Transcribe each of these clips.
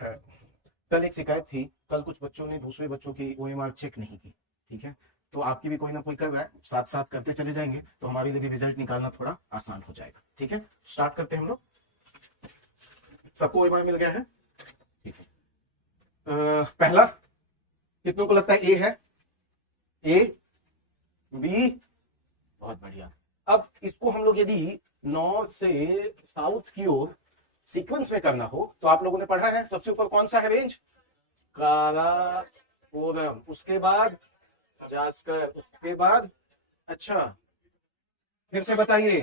है। कल एक शिकायत थी, कल कुछ बच्चों ने दूसरे बच्चों की ओएमआर चेक नहीं की। ठीक है, तो आपकी भी कोई ना कोई कर रहा है, साथ साथ करते चले जाएंगे तो हमारे लिए भी रिजल्ट निकालना थोड़ा आसान हो जाएगा। ठीक है, स्टार्ट करते हैं हम लोग। सबको ओएमआर मिल गया है? ठीक है। पहला कितनों को लगता है ए है? ए, बी, बहुत बढ़िया। अब इसको हम लोग यदि नॉर्थ से साउथ की ओर सीक्वेंस में करना हो तो आप लोगों ने पढ़ा है सबसे ऊपर कौन सा है रेंज? काराकोरम, उसके बाद जास्कर, उसके बाद अच्छा फिर से बताइए।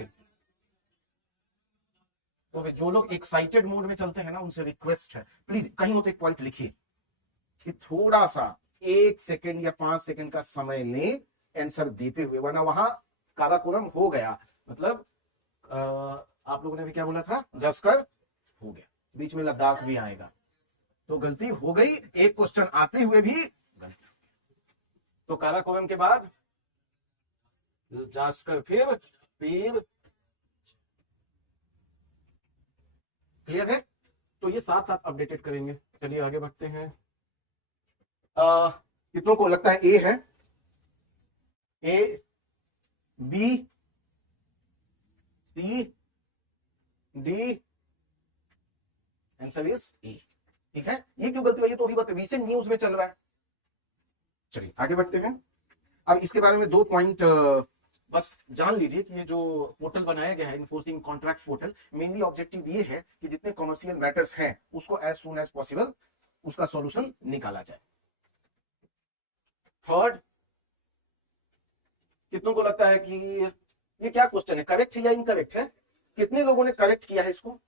तो जो लोग एक्साइटेड मोड में चलते हैं ना, उनसे रिक्वेस्ट है प्लीज कहीं हो तो एक पॉइंट लिखिए कि थोड़ा सा 1 सेकंड या 5 सेकंड का समय लें आंसर देते हुए, वरना वहां काराकोरम हो गया मतलब आप लोगों ने भी क्या बोला था? जस्कर हो गया, बीच में लद्दाख भी आएगा तो गलती हो गई, एक क्वेश्चन आते हुए भी गलती। तो काराकोरम के बाद जास्कर, फिर पीर। क्लियर है? तो ये साथ साथ अपडेटेड करेंगे। चलिए आगे बढ़ते हैं। कितनों को लगता है ए है? A, B, C, D, answer is A. ठीक है, ये क्यों गलती हुई है तो अभी रिसेंट न्यूज में चल रहा है। चलिए आगे बढ़ते हैं। अब इसके बारे में 2 पॉइंट बस जान लीजिए कि ये जो पोर्टल बनाया गया है enforcing contract portal, mainly objective ये है कि जितने कॉमर्शियल मैटर्स हैं उसको एज सून एज पॉसिबल उसका सॉल्यूशन निकाला जाए। थर्ड, कितनों को लगता है कि ये क्या क्वेश्चन है, करेक्ट है या इनकरेक्ट है? कितने लोगों ने करेक्ट किया है इसको?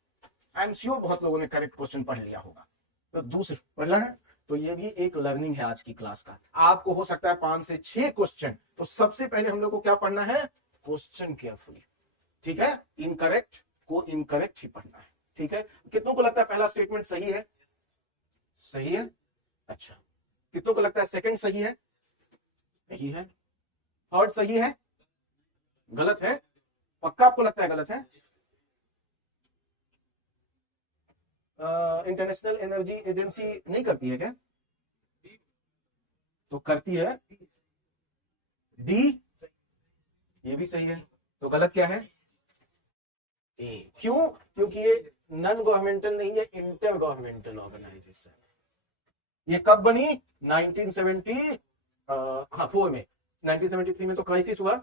आई एम श्योर बहुत लोगों ने करेक्ट क्वेश्चन पढ़ लिया होगा। तो दूसरा पढ़ना है तो ये भी एक लर्निंग है आज की क्लास का। आपको हो सकता है 5 से 6 क्वेश्चन, तो सबसे पहले हम लोग को क्या पढ़ना है? Question carefully. ठीक है, इनकरेक्ट को इनकरेक्ट ही पढ़ना है। ठीक है, कितनों को लगता है पहला स्टेटमेंट सही है? सही है। अच्छा, कितनों को लगता है सेकंड सही है? सही है। थर्ड सही है? गलत है? पक्का आपको लगता है गलत है? इंटरनेशनल एनर्जी एजेंसी नहीं करती है क्या? तो करती है डी, ये भी सही है। तो गलत क्या है? ए। क्यों? क्योंकि ये नॉन गवर्नमेंटल नहीं है, इंटर गवर्नमेंटल ऑर्गेनाइजेशन। ये कब बनी? 1970 4 में। 1973 में तो क्राइसिस हुआ,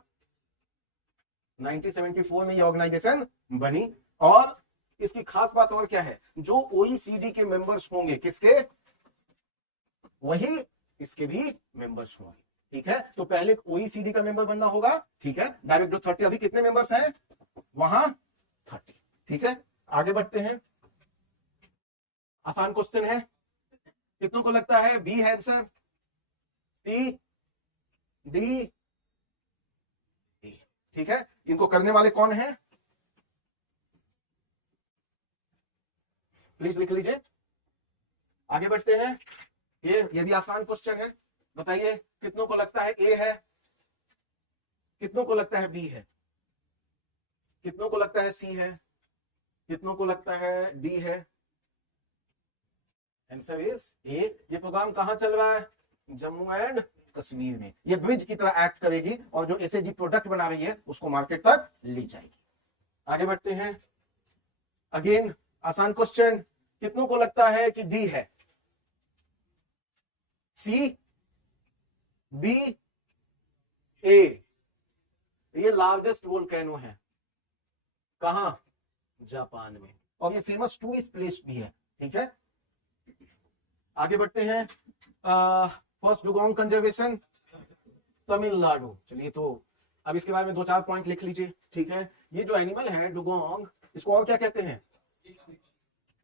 1974 में ये ऑर्गेनाइजेशन बनी। और इसकी खास बात और क्या है? जो ओईसीडी के मेंबर्स होंगे, किसके? वही इसके भी मेंबर्स होंगे। ठीक है, तो पहले ओईसीडी का मेंबर बनना होगा। ठीक है, डायरेक्ट जो 30, अभी कितने मेंबर्स हैं वहां? 30। ठीक है, आगे बढ़ते हैं। आसान क्वेश्चन है। कितनों को लगता है बी है आंसर? सी, डी, ए। ठीक है, इनको करने वाले कौन है? प्लीज लिख लीजिए। आगे बढ़ते हैं। ये भी आसान क्वेश्चन है। बताइए कितनों को लगता है ए है? कितनों को लगता है बी है? कितनों को लगता है सी है? कितनों को लगता है डी है? आंसर इज ए। ये प्रोग्राम कहां चल रहा है? जम्मू एंड कश्मीर में। ये ब्रिज की तरह एक्ट करेगी और जो एसएजी प्रोडक्ट बना रही है उसको मार्केट तक ले जाएगी। आगे बढ़ते हैं। अगेन आसान क्वेश्चन। कितनों को लगता है कि डी है? सी, बी, ए। ये लार्जेस्ट वोल्केनो है, कहां? जापान में, और ये फेमस टूरिस्ट प्लेस भी है। ठीक है, आगे बढ़ते हैं। First dugong conservation, Tamil Nadu. चलिए, तो अब इसके बारे में 2-4 पॉइंट लिख लीजिए। ठीक है, ये जो एनिमल है डुगोंग, इसको और क्या कहते हैं?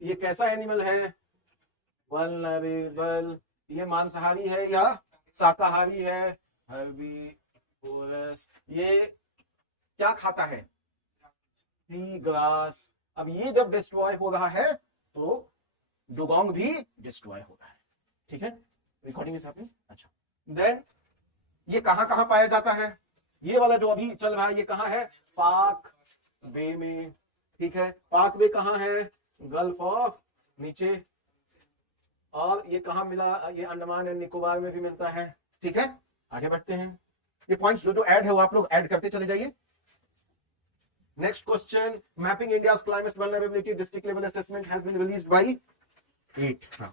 ये कैसा एनिमल है? वल्नरेबल। ये मांसाहारी है या शाकाहारी है? हर्बीवोरस। ये क्या खाता है? Sea grass. अब ये जब डिस्ट्रॉय हो रहा है तो डुगोंग भी डिस्ट्रॉय हो रहा है। ठीक है, रिकॉर्डिंग है आपने? अच्छा, देन ये कहां कहां पाया जाता है? ये वाला जो अभी चल रहा है ये कहां है? पाक बे में। ठीक है, पाक बे कहां है? गल्फ ऑफ नीचे और ये कहाँ मिला, ये अंडमान एंड निकोबार में भी मिलता है। ठीक है, आगे बढ़ते हैं। ये पॉइंट्स जो जो ऐड है वो आप लोग ऐड करते चले जाइए। Next question, mapping India's climate vulnerability district level assessment has been released by 8।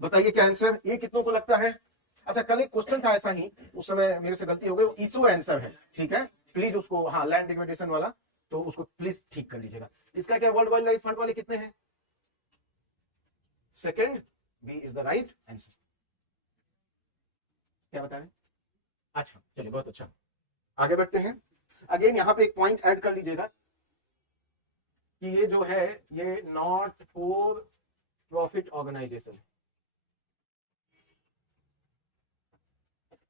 बताइए क्या आंसर, ये कितनों को लगता है? अच्छा, कल एक क्वेश्चन था ऐसा ही, उस समय मेरे से गलती हो गई, इसरो आंसर है। ठीक है, प्लीज उसको, हाँ, लैंड डिग्रेडेशन वाला, तो उसको प्लीज ठीक कर लीजिएगा। इसका क्या वर्ल्ड वाइल्ड लाइफ फंड वाले कितने हैं? Second, B is the right answer. क्या बता रहे? अच्छा, चलिए, बहुत अच्छा, आगे बढ़ते हैं। अगेन यहां पे एक पॉइंट ऐड कर लीजिएगा कि ये जो है ये नॉट फॉर प्रॉफिट ऑर्गेनाइजेशन।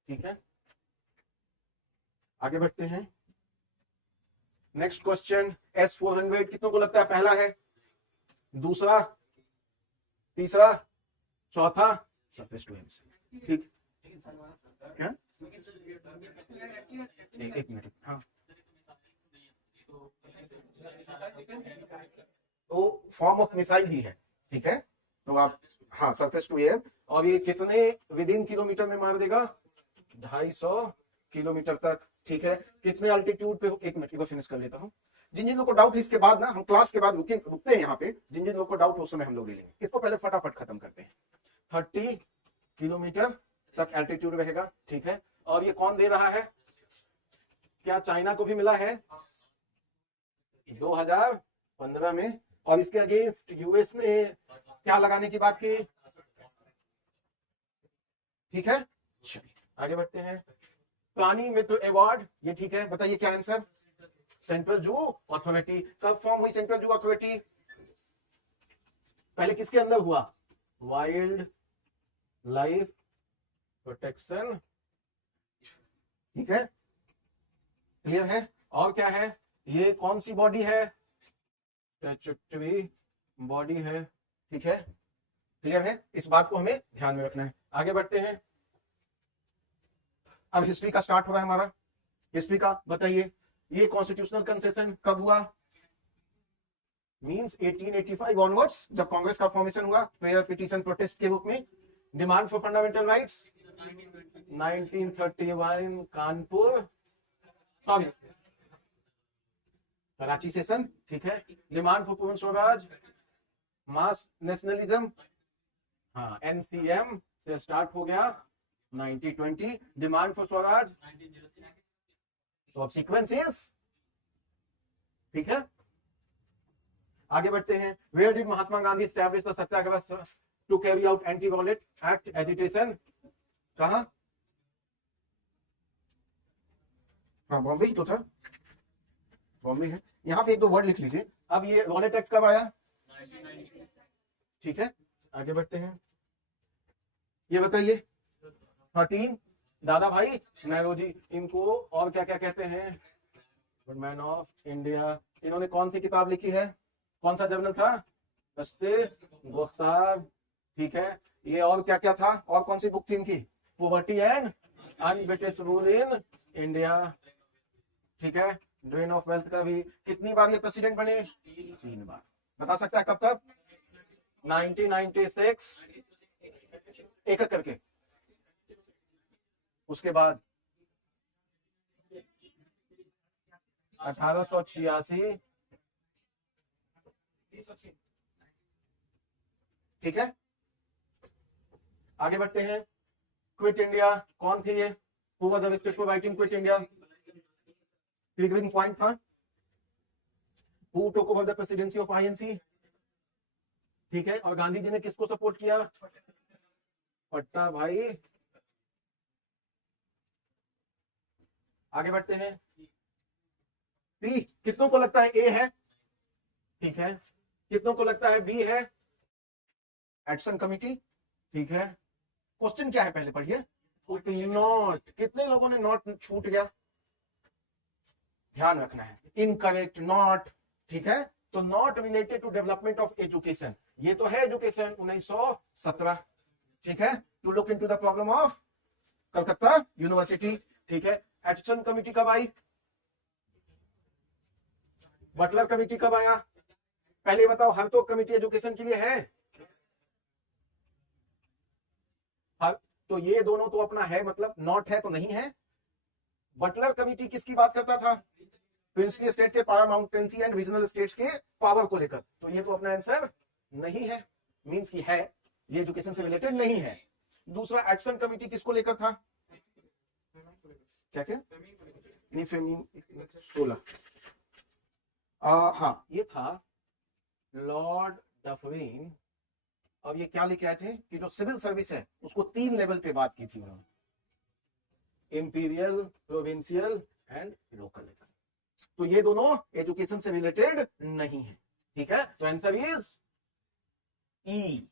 ठीक है, आगे बढ़ते हैं। नेक्स्ट क्वेश्चन, S-400 कितनों को लगता है? पहला है, दूसरा, तीसरा, चौथा, सरफेस टू एम। ठीक, क्या? एक मिनट, हाँ, तो फॉर्म ऑफ मिसाइल ही है। ठीक है, तो आप, हाँ, सरफेस टू एयर। और ये कितने विद इन किलोमीटर में मार देगा? 250 किलोमीटर तक। ठीक है, कितने अल्टीट्यूड पे? एक मिनट, फिनिश कर लेता हूँ। जिन जिन लोग को डाउट है इसके बाद ना, हम क्लास के बाद रुकते हैं यहाँ पे, जिन जिन लोग को डाउट उस समय हम लोग ले लेंगे। इसको पहले फटाफट खत्म करते हैं। 30 किलोमीटर तक एल्टीट्यूड रहेगा। ठीक है, और ये कौन दे रहा है? क्या चाइना को भी मिला है 2015 में? और इसके अगेंस्ट यूएस ने क्या लगाने की बात की? ठीक है, आगे बढ़ते हैं। प्राणी मित्र अवार्ड, ये ठीक है, बताइए क्या आंसर? Central zoo authority. कब फॉर्म हुई सेंट्रल जू अथॉरिटी? पहले किसके अंदर हुआ? Wild life protection. ठीक है, क्लियर है? और क्या है? ये कौन सी बॉडी है? स्टैट्यूटरी बॉडी है। ठीक है, क्लियर है? इस बात को हमें ध्यान में रखना है। आगे बढ़ते हैं। अब हिस्ट्री का स्टार्ट हो रहा है हमारा। हिस्ट्री का बताइए, ये कॉन्स्टिट्यूशनल कंसेशन कब हुआ? मींस 1885 ऑनवर्ड्स, जब कांग्रेस का फॉर्मेशन हुआ, प्रेयर पिटीशन प्रोटेस्ट के रूप में। Demand for fundamental rights 1931 Kanpur, sorry, Karachi session. ठीक है, डिमांड फॉर पूर्ण स्वराज, मास नेशनलिज्म, हाँ, NCM से स्टार्ट हो गया 1920। डिमांड फॉर स्वराज, तो अब सीक्वेंस इज, ठीक है, आगे बढ़ते हैं। Where did Mahatma Gandhi establish the satyagraha to carry out anti Rowlatt act agitation? कहा? हाँ, बॉम्बे ही तो था, बॉम्बे है। यहाँ पे एक दो वर्ड लिख लीजिए। अब ये वॉलेट एक्ट कब आया? ठीक है, आगे बढ़ते हैं। ये बताइए 13, दादा भाई नौरोजी, इनको और क्या क्या कहते हैं? Man of India. इन्होंने कौन सी किताब लिखी है? कौन सा जर्नल था? दस्ते गुफ्तार। ठीक है, ये और क्या क्या था? और कौन सी बुक थी इनकी? Poverty and un-British rule in India. ठीक है, ड्रेन ऑफ वेल्थ का भी। कितनी बार ये प्रेसिडेंट बने? 3 बार। बता सकता है कब कब? 1996, एक एक करके। उसके बाद 1886। ठीक है, आगे बढ़ते हैं। क्विट इंडिया, कौन थे ये? Who was arrested for writing quit India? Triggering point था। Who took over the presidency of INC? ठीक है, और गांधी जी ने किसको सपोर्ट किया? पट्टा भाई। आगे बढ़ते हैं। सी कितनों को लगता है ए है? ठीक है, कितनों को लगता है बी है? Action committee. ठीक है, क्वेश्चन क्या है पहले पढ़िए। नॉट, कितने लोगों ने नॉट छूट गया? ध्यान रखना है, इनकरेक्ट, नॉट। ठीक है, तो not related to development of education, ये तो है एजुकेशन 1917। ठीक है, to look into the problem of Calcutta university. ठीक है, एक्शन कमिटी कब आई? बटलर कमिटी कब आया? पहले बताओ, हर तो कमिटी एजुकेशन के लिए है? तो ये दोनों तो अपना है, मतलब नॉट है तो नहीं है। बटलर कमिटी किसकी बात करता था? प्रिंसली स्टेट के पारामाउंटेंसी एंड रीजनल स्टेट्स के पावर को लेकर, तो ये तो अपना आंसर नहीं है, मींस की है ये एजुकेशन से रिलेटेड नहीं है। दूसरा एक्शन कमिटी किसको लेकर था? क्या क्या नहीं, फेमिन 16। हाँ ये था लॉर्ड डफरिन। और ये क्या लेके आए थे कि जो सिविल सर्विस है उसको 3 लेवल पे बात की थी उन्होंने, imperial, provincial and local level. तो ये दोनों एजुकेशन से रिलेटेड नहीं है, ठीक है। तो आंसर इज ई।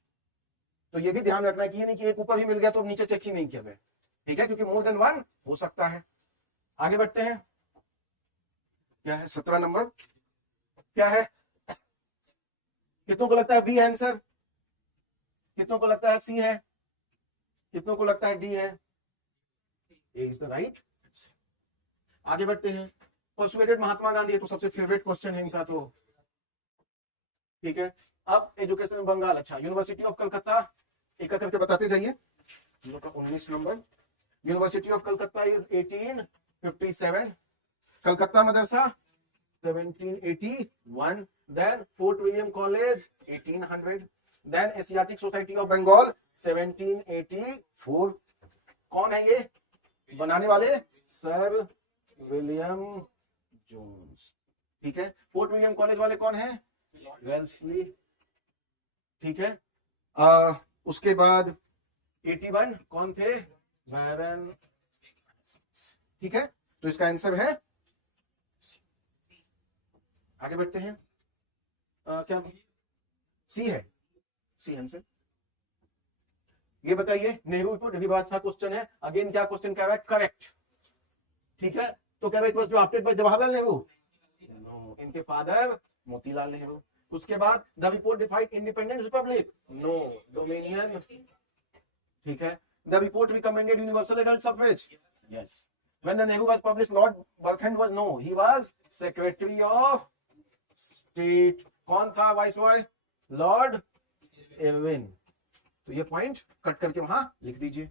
तो ये भी ध्यान रखना है कि ये नहीं कि एक ऊपर ही मिल गया तो अब नीचे चेक ही नहीं किया गया, ठीक है, क्योंकि मोर देन 1 हो सकता है। आगे बढ़ते हैं, क्या है 17 नंबर, क्या है? कितनों को लगता है बी आंसर? कितनों को लगता है सी है? कितनों को लगता है डी है? ए इज द राइट। आगे बढ़ते हैं, परसुएडेड महात्मा गांधी है तो सबसे फेवरेट क्वेश्चन है इनका, तो ठीक है। अब एजुकेशन बंगाल, अच्छा यूनिवर्सिटी ऑफ कलकत्ता, एक करके बताते जाइए। 19 number, university of Calcutta is 1857, Calcutta Madrasa 1781, then Fort William college 1800, then Asiatic Society of Bengal 1784। कौन है ये बनाने वाले? सर विलियम जोन्स, ठीक है। फोर्ट विलियम कॉलेज वाले कौन है? वेल्सली, ठीक है। उसके बाद 81 कौन थे? बैरन, ठीक है। तो इसका आंसर है, आगे बढ़ते हैं, क्या सी है? C answer. ये बताइए, नेहरू रिपोर्ट, ये भी बड़ा अच्छा क्वेश्चन है। अगेन क्या क्वेश्चन कह रहा है? करेक्ट, ठीक है। तो कह रहा है it was drafted by Jawaharlal Nehru, no, इनके फादर मोतीलाल नेहरू। उसके बाद the report defined independent republic, no, dominion, ठीक है। The report recommended universal adult suffrage, yes. When the Nehru was published, lord Birkenhead was, no, he was secretary of state. कौन था viceroy? Lord Irwin. तो ये point cut करके वहां लिख दीजिए,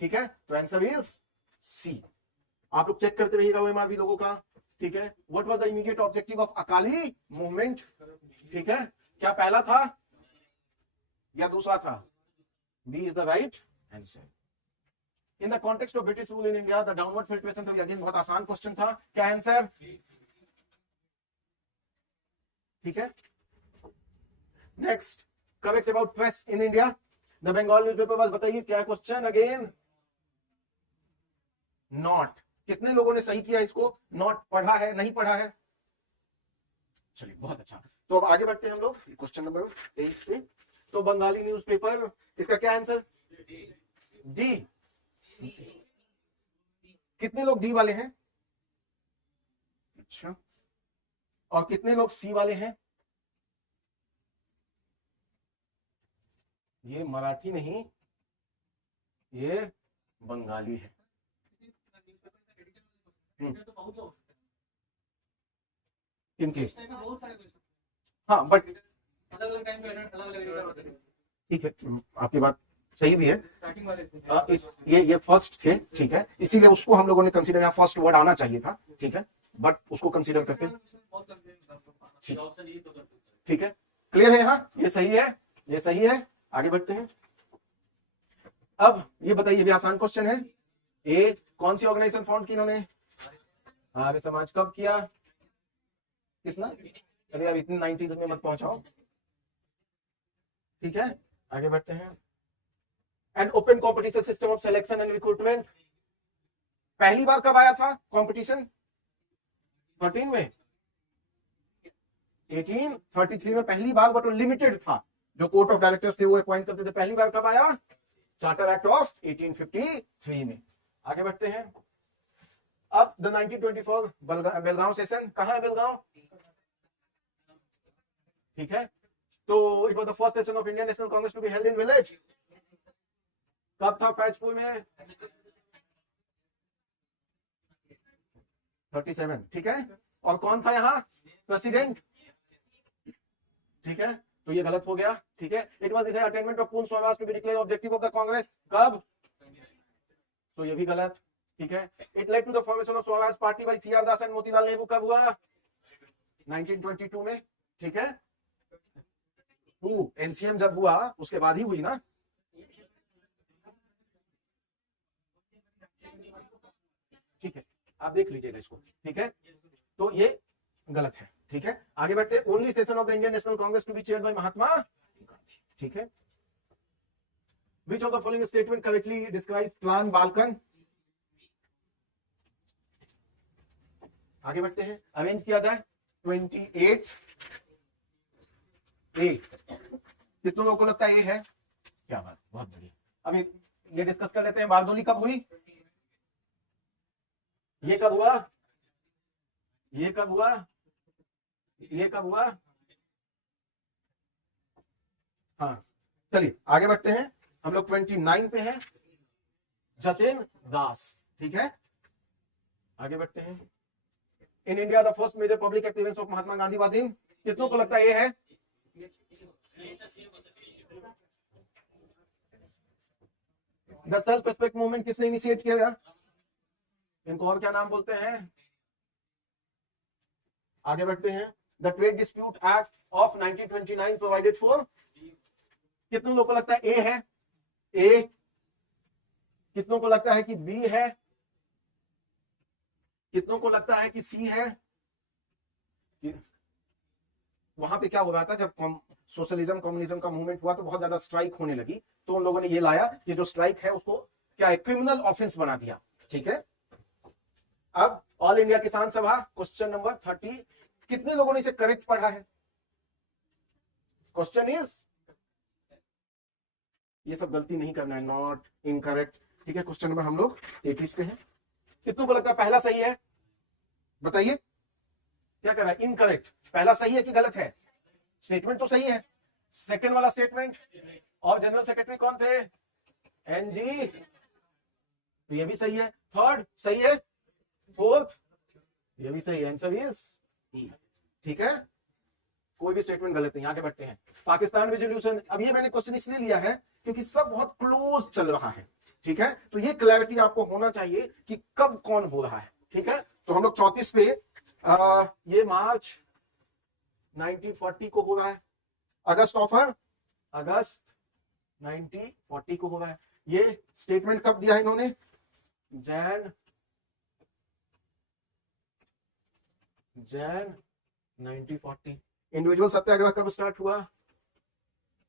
ठीक है। तो आंसर इज सी। आप लोग चेक करते रहिएगा ओएमआरवी लोगों का, ठीक है। What was the immediate objective of Akali movement, ठीक है। क्या पहला था या दूसरा था? B is the right answer. In the context of British rule in India the downward filtration, तो अगेन बहुत आसान क्वेश्चन था। क्या आंसर? ठीक है। Next, correct about press in India, the Bengal newspaper was, बताइए क्या क्वेश्चन? Again not. कितने लोगों ने सही किया इसको? नॉट पढ़ा है, नहीं पढ़ा है? चलिए बहुत अच्छा। तो अब आगे बढ़ते हैं हम लोग क्वेश्चन नंबर 23 पे। तो बंगाली न्यूज़पेपर, इसका क्या आंसर? डी। कितने लोग डी वाले हैं? अच्छा, और कितने लोग सी वाले हैं? ये मराठी नहीं, ये बंगाली है। किनके? हाँ बट अलग-अलग टाइम पे अलग-अलग, ठीक है, आपकी बात सही भी है। ये फर्स्ट थे, ठीक है, इसीलिए उसको हम लोगों ने कंसीडर, यहाँ फर्स्ट वर्ड आना चाहिए था, ठीक है, बट उसको कंसीडर करते हैं, ठीक है। क्लियर है? यहाँ ये सही है, ये सही है। आगे बढ़ते हैं। अब ये बताइए, भी आसान क्वेश्चन है। ए कौन सी ऑर्गेनाइजेशन फाउंड की इन्होंने? आर्य समाज। कब किया? कितना? अरे अब इतनी 90s में मत पहुंचाओ, ठीक है। आगे बढ़ते हैं। And open competition system of selection and recruitment, पहली बार कब आया था कॉम्पिटिशन? 13 में, 1833 में पहली बार, बट वो लिमिटेड था। जो कोर्ट ऑफ डायरेक्टर्स थे वो अपॉइंट करते थे। पहली बार कब आया? चार्टर एक्ट ऑफ 1853 में। आगे बढ़ते हैं। अब द 1924 बेलगांव सेशन, कहां है बेलगांव? ठीक है। तो it was the first session of Indian National Congress to be held in village. कब था? फैजपुर में 37, ठीक है। और कौन था यहाँ प्रेसिडेंट? ठीक है, तो ये गलत हो गया, ठीक है। It was attainment of Purna Swaraj to be declared objective of the Congress, कब? तो ये भी गलत, ठीक है। It led to the formation of Swaraj party by C R Das and Motilal Nehru कब हुआ? 1922 में, ठीक है। एनसीएम जब हुआ उसके बाद ही हुई ना। ठीक है, आप देख लीजिएगा इसको, ठीक है। तो ये गलत है, ठीक है। आगे बढ़ते, only session of the Indian National Congress to be chaired by Mahatma Gandhi, ठीक है। Which of the following statement correctly describes plan Balkan? आगे बढ़ते हैं, अरेंज किया था 28 ए, कितनों लोगों को लगता है ये है? क्या बात, बहुत बढ़िया। अभी ये डिस्कस कर लेते हैं, बारदोली कब हुई? ये कब हुआ? ये कब हुआ? ये कब हुआ? हाँ, चलिए आगे बढ़ते हैं, हम लोग 29 पे हैं, जतिन दास, ठीक है। आगे बढ़ते हैं, in India the first major public activities of Mahatma Gandhi was in, कितनों को लगता है ये है? द सेल्फ रिस्पेक्ट मूवमेंट किसने इनिशिएट किया? इनको और क्या नाम बोलते हैं? आगे बढ़ते हैं, the trade dispute act of 1929 provided for, कितनों लोगों को लगता है ए है? ए, कितनों को लगता है कि बी है? कितनों को लगता है कि सी है? वहां पे क्या हो रहा था, जब सोशलिज्म कम्युनिज्म का मूवमेंट हुआ तो बहुत ज्यादा स्ट्राइक होने लगी, तो उन लोगों ने ये लाया कि जो स्ट्राइक है उसको क्या है, क्रिमिनल ऑफेंस बना दिया, ठीक है। अब ऑल इंडिया किसान सभा, क्वेश्चन नंबर 30, कितने लोगों ने इसे करेक्ट पढ़ा है? क्वेश्चन इज, ये सब गलती नहीं करना है, नॉट इनकरेक्ट, ठीक है। क्वेश्चन नंबर हम लोग 31 पे हैं, कितनों को लगता है पहला सही है? बताइए क्या कर रहा है? इनकरेक्ट, पहला सही है कि गलत है? स्टेटमेंट तो सही है, सेकंड वाला स्टेटमेंट, और जनरल सेक्रेटरी कौन थे? एनजी, तो ये भी सही है। थर्ड सही है, फोर्थ ये भी सही है, आंसर इज ई, ठीक है। कोई भी स्टेटमेंट गलत नहीं। आगे बढ़ते हैं, पाकिस्तान रेजोल्यूशन, अब ये मैंने क्वेश्चन इसलिए लिया है क्योंकि सब बहुत क्लोज चल रहा है, ठीक है। तो ये क्लैरिटी आपको होना चाहिए कि कब कौन हो रहा है, ठीक है। तो हम लोग 34 पे, ये मार्च 1940 को हो रहा है, अगस्त 1940 को हो रहा है। ये स्टेटमेंट कब दिया है इन्होंने? जैन 1940। इंडिविजुअल सत्याग्रह कब स्टार्ट हुआ?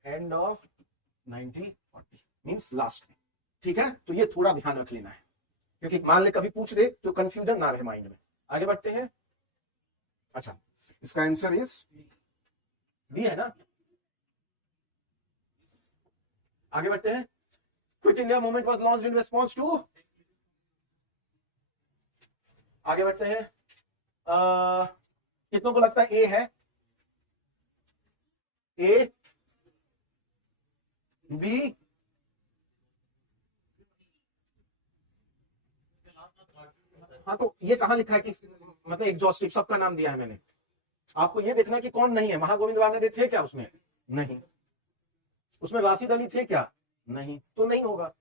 एंड ऑफ 1940, मींस लास्ट में, ठीक है। तो ये थोड़ा ध्यान रख लेना है, क्योंकि मान ले कभी पूछ दे तो कंफ्यूजन ना रहे माइंड में। आगे बढ़ते हैं, अच्छा इसका आंसर इज बी है ना। आगे बढ़ते हैं, quit India movement was launched in response to, आगे बढ़ते हैं, कितनों को लगता है ए है? ए, बी, हाँ तो ये कहां लिखा है कि मतलब एग्जॉस्टिव सबका नाम दिया है मैंने, आपको ये देखना है कि कौन नहीं है। महागोविंद वानरे थे क्या उसमें? नहीं। उसमें राशिद अली थे क्या? नहीं, तो नहीं होगा।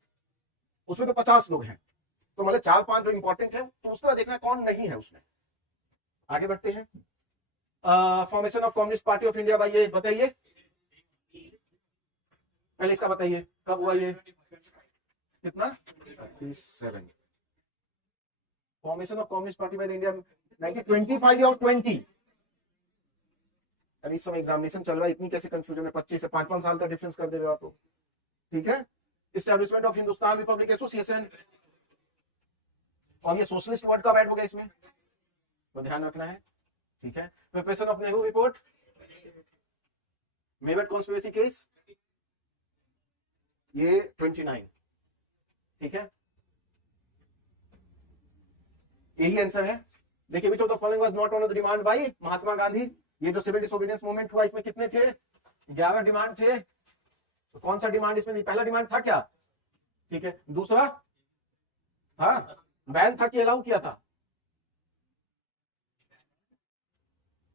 उसमें तो 50 लोग हैं, तो मतलब 4-5 जो इंपॉर्टेंट है, तो उस तरह देखना है कौन नहीं है उसमें। आगे बढ़ते हैं, formation of communist party of India भाई, ये बताइए, पहले इसका बताइए कब हुआ ये? कितना? 37। Formation of communist party by India 1925 और 20। अभी इस समय एग्जामिनेशन चल रहा है, इतनी कैसे कंफ्यूजन है? 25 से 5-5 साल का डिफरेंस कर दे रहे हो आप लोग, ठीक है। Establishment of Hindustan Republic association, और ये सोशलिस्ट वर्ड कब ऐड हो गया इसमें, तो ध्यान रखना है, ठीक है। Preparation of Nehru report, Meerut conspiracy case, ये 29, ठीक है। यही आंसर है। देखिए, which of the following was not on the demand by Mahatma Gandhi, ये जो सिविल डिसोबीडियंस मूवमेंट हुआ इसमें कितने थे? 11 डिमांड थे। तो कौन सा डिमांड इसमें नहीं? पहला डिमांड था क्या? ठीक है। दूसरा हाँ बैन था कि अलाउ किया था?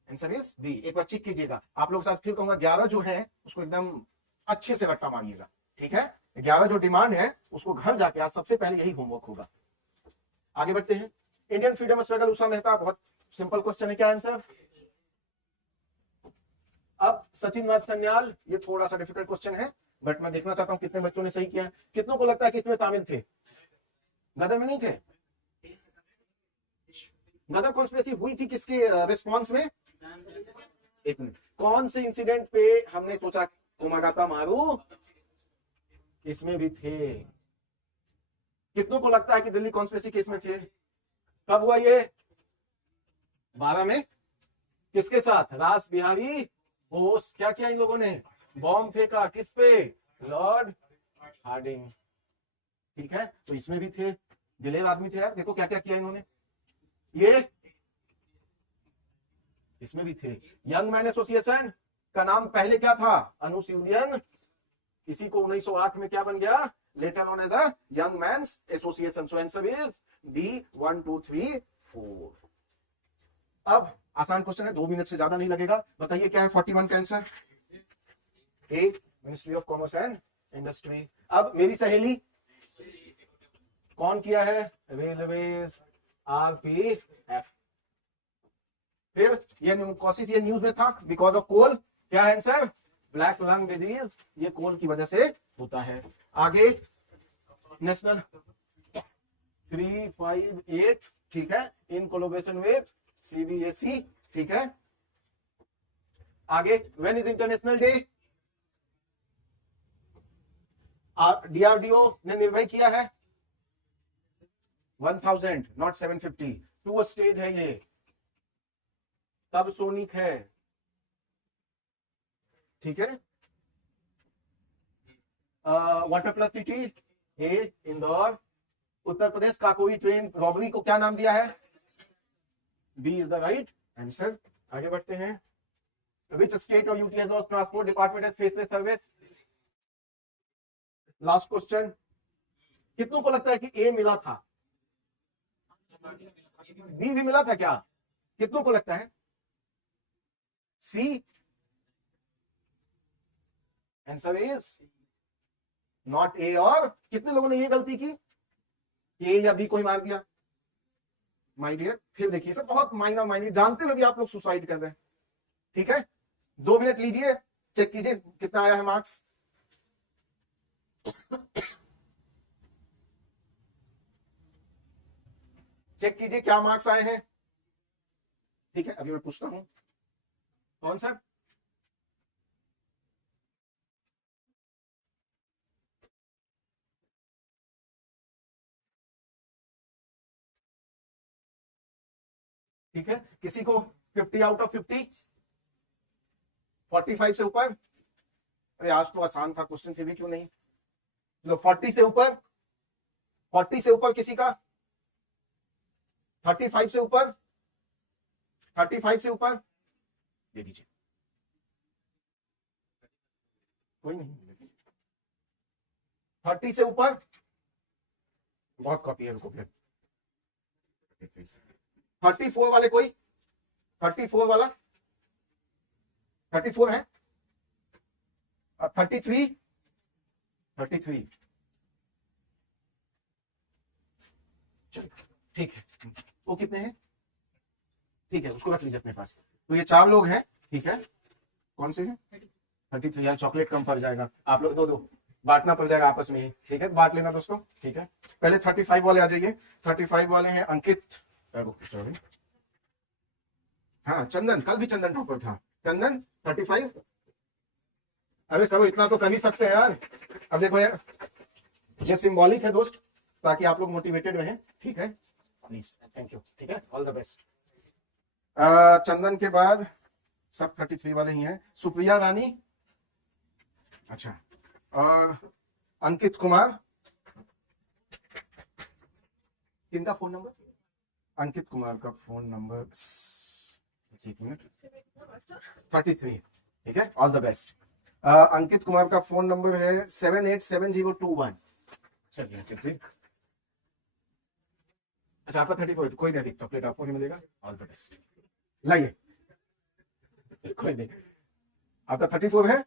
Answer is B. एक बार चेक कीजिएगा, आप लोग साथ फिर कहूंगा 11 जो है उसको एकदम अच्छे से रट्टा मारिएगा, ठीक है। ठीक है, 11 जो डिमांड है उसको घर जाके आज सबसे पहले यही होमवर्क होगा। आगे बढ़ते हैं। Indian freedom struggle Usha Mehta, बहुत सिंपल क्वेश्चन है, क्या आंसर? अब सचिन नाथ सन्याल, ये थोड़ा सा डिफिकल्ट क्वेश्चन है बट मैं देखना चाहता हूं कितने बच्चों ने सही किया। कितनों को लगता है कि इसमें शामिल थे? गदर में नहीं थे? गदर कॉन्स्पिरेसी हुई थी किसके रिस्पॉन्स में? एक मिनट, कौन से इंसिडेंट पे हमने सोचा कुमागाता मारू? इसमें भी थे। कितनों को लगता है कि दिल्ली कॉन्स्पिरेसी केस में थे? कब हुआ ये? 12 में। किसके साथ? रास बिहारी बोस। क्या किया इन लोगों ने? बॉम्ब फेंका। किस पे? Lord Hardinge. ठीक है, तो इसमें भी थे, दिलेर आदमी थे यार। देखो क्या क्या किया इन्होंने। ये इसमें भी थे। यंग मैन एसोसिएशन का नाम पहले क्या था? अनुयूनियन। इसी को 1908 में क्या बन गया? Later known as a young man's association. So answer is D 1 2 3 4। अब आसान क्वेश्चन है, 2 मिनट से ज्यादा नहीं लगेगा। बताइए क्या है 41 का answer? A, ministry of commerce and industry. अब मेरी सहेली कौन किया है? Railways, RPF. फिर ये न्यूकोसिस, ये न्यूज में था बिकॉज ऑफ कोल। क्या है आंसर? ब्लैक लंग डिजीज, ये कोल की वजह से होता है। आगे नेशनल 358, ठीक है, इन कोलैबोरेशन विद सीबीएसई, ठीक है। आगे when is international day? DRDO ने निर्भय किया है 1000 नॉट 750। 2 स्टेज है ये, सब सोनिक है, ठीक है। Water plus city A, Indore. Uttar Pradesh का कोई ट्रेन रॉबरी को क्या नाम दिया है? B is the right answer. आगे बढ़ते हैं। विच स्टेट और यूटी और transport department as faceless service? Last question. कितनों को लगता है कि ए मिला था? बी भी मिला था क्या? कितनों को लगता है? C? Answer is not A. और कितने लोगों ने ये गलती की? ए या बी को ही मार दिया? माय डियर, फिर देखिए सब बहुत माइनर जानते हुए भी आप लोग सुसाइड कर रहे हैं, ठीक है। 2 मिनट लीजिए, चेक कीजिए कितना आया है मार्क्स। चेक कीजिए क्या मार्क्स आए हैं, ठीक है। अभी मैं पूछता हूं कौन सर? ठीक है, किसी को 50 आउट ऑफ 50, 45 से ऊपर? अरे आज तो आसान था क्वेश्चन, फिर भी क्यों नहीं? लो 40 से ऊपर, 40 से ऊपर किसी का? 35 से ऊपर, 35 से ऊपर दे दीजिए, कोई नहीं। 30 से ऊपर बहुत कॉपी है, रुको फिर। 34 वाले कोई? 34 वाला? 34 है? 33? 33 चलो ठीक है। वो कितने हैं? ठीक है, उसको रख लीजिए अपने पास। तो ये 4 लोग हैं, ठीक है। कौन से हैं? 33। यार चॉकलेट कम पड़ जाएगा, आप लोग दो बांटना पड़ जाएगा आपस में ही, ठीक है। बांट लेना दोस्तों, ठीक है। पहले 35 वाले आ जाइए। 35 वाले हैं अंकित, सॉरी, हाँ चंदन, कल भी चंदन टॉपर था। चंदन 35। अरे करो, इतना तो कर ही सकते हैं यार। अब देखो यार, ये सिंबॉलिक है दोस्त, ताकि आप लोग मोटिवेटेड रहें, ठीक है। प्लीज, थैंक यू, ठीक है, ऑल द बेस्ट। चंदन के बाद सब 33 वाले ही हैं। सुप्रिया रानी, अच्छा, और अंकित कुमार। किनका फोन नंबर? अंकित कुमार का फोन नंबर 33, ठीक है, all the best. Ankit Kumar का फोन नंबर है 787021। चलिए, अच्छा आपका 34 है, कोई नहीं, चॉकलेट आपको नहीं मिलेगा, ऑल द बेस्ट। लाइए, कोई नहीं, आपका 34 है।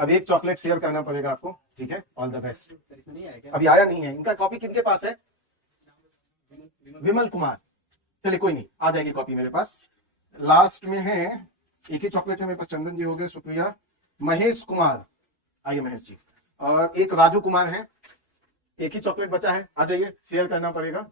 अब एक चॉकलेट शेयर करना पड़ेगा आपको, ठीक है। All the best. नहीं आया क्या? अभी आया नहीं है, इनका कॉपी किनके पास है? विमल कुमार। चलिए कोई नहीं, आ जाएगी कॉपी मेरे पास। लास्ट में है, एक ही चॉकलेट है मेरे पास। चंदन जी हो गए, शुक्रिया। महेश कुमार, आइए महेश जी। और एक राजू कुमार है, एक ही चॉकलेट बचा है, आ जाइए, शेयर करना पड़ेगा।